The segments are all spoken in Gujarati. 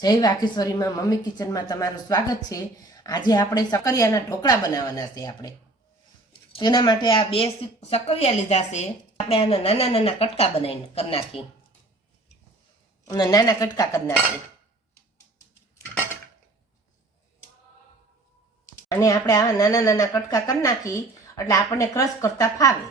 જય વાઘેશ્વરીમાં મમ્મી કિચનમાં તમારું સ્વાગત છે। આજે આપણે સક્કરિયાના ઢોકળા બનાવવાના છે। આપણે તેના માટે આ બે સક્કરિયા લીધા છે। આપણે આના નાના નાના કટકા બનાવીને કરી નાખી અને નાના કટકા કરી નાખી અને આપણે આ નાના નાના કટકા કરી નાખી એટલે આપણને ક્રશ કરતા ફાવે।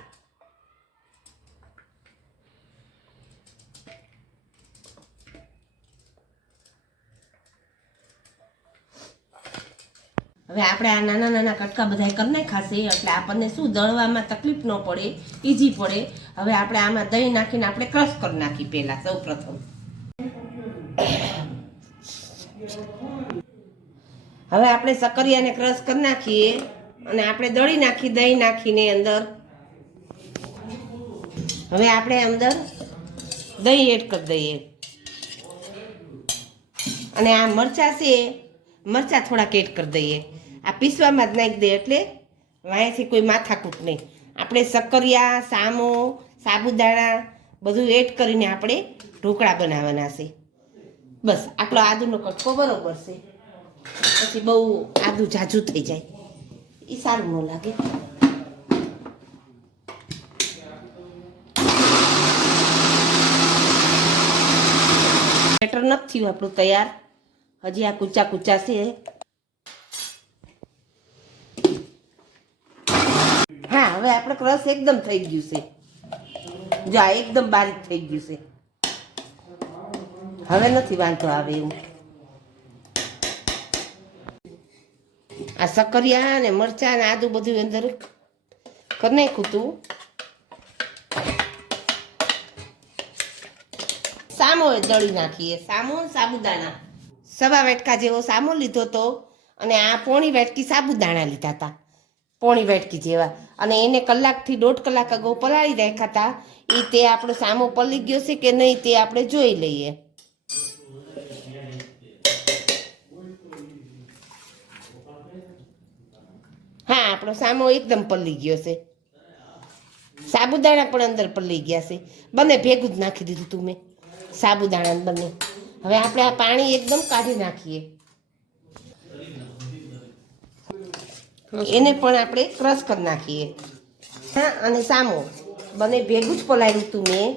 હવે આપણે આ નાના નાના કટકા બધા કરી નાખાશે એટલે આપણને શું દળવામાં તકલીફ ન પડે, ઈઝી પડે। હવે આપણે આમાં દહીં નાખીને આપણે ક્રશ કરી નાખી પહેલા સૌપ્રથમ। હવે આપણે સક્કરિયાને ક્રશ કરી નાખીએ અને આપણે દળી નાખી દહીં નાખીને અંદર। હવે આપણે અંદર દહીં એડ કરી દઈએ અને આ મરચાં છે મરચાં થોડાક એડ કરી દઈએ। આ પીસવામાં જ નાખી દઈએ એટલે વાંયથી કોઈ માથાકૂટ નહીં। આપણે સક્કરિયા, સામો, સાબુદાણા બધું એડ કરીને આપણે ઢોકળા બનાવવાના છે। બસ આટલો આદુનો કટકો બરોબર છે, પછી બહુ આદુ ઝાઝું થઈ જાય એ સારું ન લાગે। બેટર નથી થયું આપણું તૈયાર, હજી આ કૂચા કૂચા છે। હા, હવે આપણે ક્રશ એકદમ થઈ ગયું છે, જો આ એકદમ બારીક થઈ ગયું છે। હવે નથી વાંધો આવે એવું। આ સક્કરિયા ને મરચાં ને આદુ બધું અંદર કરી નાખ્યું હતું। સામો દળી નાખીએ, સામો સાબુદાણા સવા વાટકા જેવો સામો લીધો હતો અને આ પોણી વાટકી સાબુદાણા લીધા હતા, પોણી વાટકી જેવા, અને એને કલાકથી 1.5 કલાક અગાઉ પલાળી રાખ્યા હતા। એ તે આપણો સામો પલી ગયો છે કે નહીં તે આપણે જોઈ લઈએ। હા, આપણો સામો એકદમ પલી ગયો છે, સાબુદાણા પણ અંદર પલી ગયા છે, બંને ભેગું જ નાખી દીધું તું મેં સાબુદાણા બંને। હવે આપણે આ પાણી એકદમ કાઢી નાખીએ, એને પણ આપણે ક્રશ કરી નાખીએ। હા, અને સામો બંને ભેગું જ પલાળ્યું હતું મેં।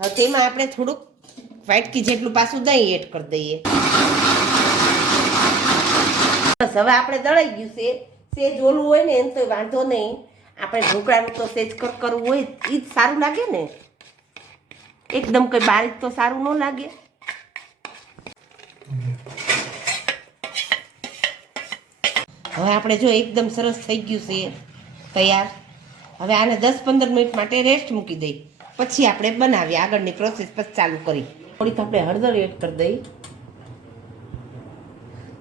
હવે તેમાં આપણે થોડુંક વાટકી જેટલું પાછું દહીં એડ કરી દઈએ। બસ હવે આપણે દળાઈ ગયું છે। સેજ ઓલું હોય ને એમ તો વાંધો નહીં, આપણે ઢોકળાનું તો સેજ કરવું હોય એ જ સારું લાગે ને, એકદમ કઈ બારીક તો સારું ન લાગે। હવે આપણે જો એકદમ સરસ થઈ ગયું છે તૈયાર। હવે આને 10-15 મિનિટ માટે રેસ્ટ મૂકી દઈ, પછી આપણે બનાવીએ આગળની પ્રોસેસ પછી ચાલુ કરી। થોડીક આપણે હળદર એડ કરી દઈ,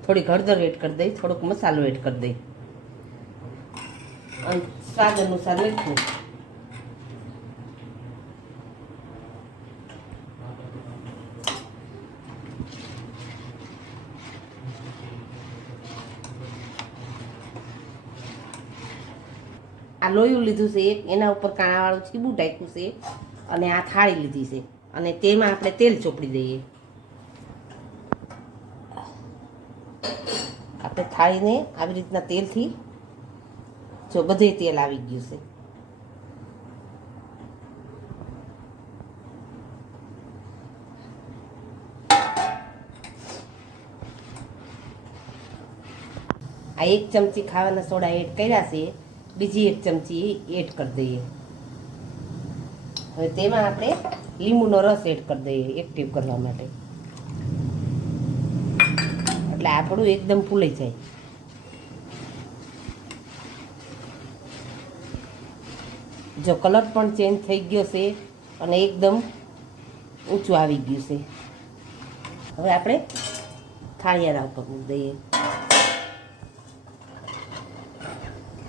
થોડીક હળદર એડ કરી દઈ, થોડોક મસાલો એડ કરી દઈ અને સ્વાદ અનુસાર મીઠું। આ લોયું લીધું છે એક, એના ઉપર કાણાવાળું ચીબું ઢાંક્યું છે અને આ થાળી લીધી છે અને તેમાં આપણે તેલ ચોપડી દઈએ। આપણે થાળીને આવી રીતના તેલથી જો બધે તેલ આવી ગયું છે। આ 1 ચમચી ખાવાના સોડા એડ કર્યા છે, બીજી 1 ચમચી એડ કરી દઈએ। હવે તેમાં આપણે લીંબુનો રસ એડ કરી દઈએ એક્ટિવ કરવા માટે, એટલે આપણું એકદમ ફૂલાઈ જાય। જો કલર પણ ચેન્જ થઈ ગયો છે અને એકદમ ઊંચું આવી ગયું છે। હવે આપણે થાળિયારા ઉપર મૂકી દઈએ।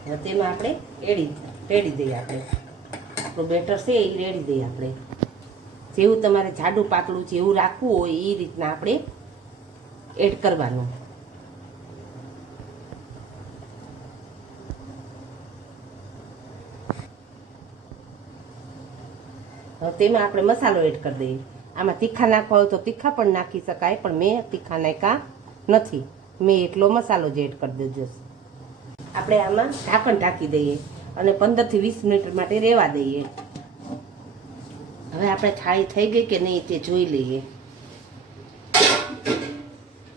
હવે તેમાં આપણે રેડી દઈએ, આપણે આપણું બેટર છે એ રેડી દઈએ। આપણે જેવું તમારે જાડું પાતળું જેવું રાખવું હોય એ રીતના આપણે એડ કરવાનું। હવે તેમાં આપણે મસાલો એડ કરી દઈએ। આમાં તીખા નાખવા હોય તો તીખા પણ નાખી શકાય, પણ મેં તીખા નાખ્યા નથી. મેં એટલો મસાલો જ એડ કરી દીધો છે. આપણે આમાં ઢાંકણ ઢાંકી દઈએ અને 15 થી 20 મિનિટ માટે રહેવા દઈએ. હવે આપણે થાળી થઈ ગઈ કે નહીં તે જોઈ લઈએ.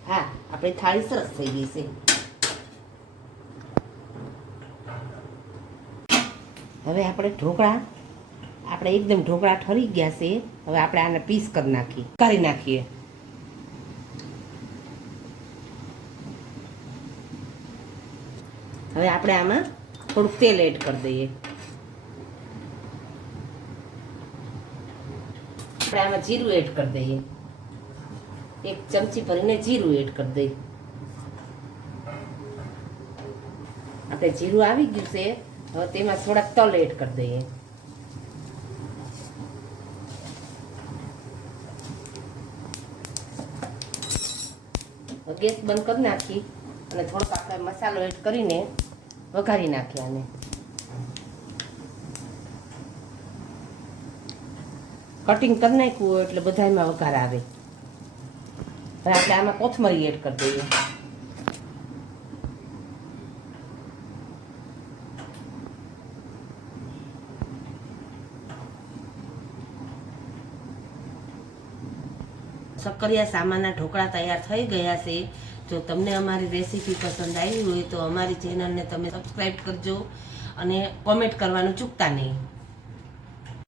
હા, આપણી થાળી સરસ થઈ ગઈ છે. હવે આપણે એકદમ ઢોકળા ઠરી ગયા છે. હવે આપણે આને પીસ કરી નાખીએ. હવે આપણે આમાં થોડુંક તેલ એડ કરી દઈએ. આપણે આમાં જીરું એડ કરી દઈએ. 1 ચમચી ભરીને જીરું એડ કરી દઈએ. આપણે જીરું આવી ગયું છે. હવે તેમાં થોડાક તલ એડ કરી દઈએ. ગેસ બંધ કરી નાખી અને થોડોક આપણે મસાલો એડ કરીને વઘારી નાખીએ આને. કટિંગ કરી નાખ્યું હોય એટલે બધામાં વઘાર આવે. હવે આપણે આમાં કોથમરી એડ કરી દઈએ. શક્કરિયા સામાના ઢોકળા તૈયાર થઈ ગયા છે. જો તમને અમારી રેસીપી પસંદ આવી હોય તો અમારી ચેનલને તમે સબસ્ક્રાઈબ કરજો અને કોમેન્ટ કરવાનું ચૂકતા નહીં.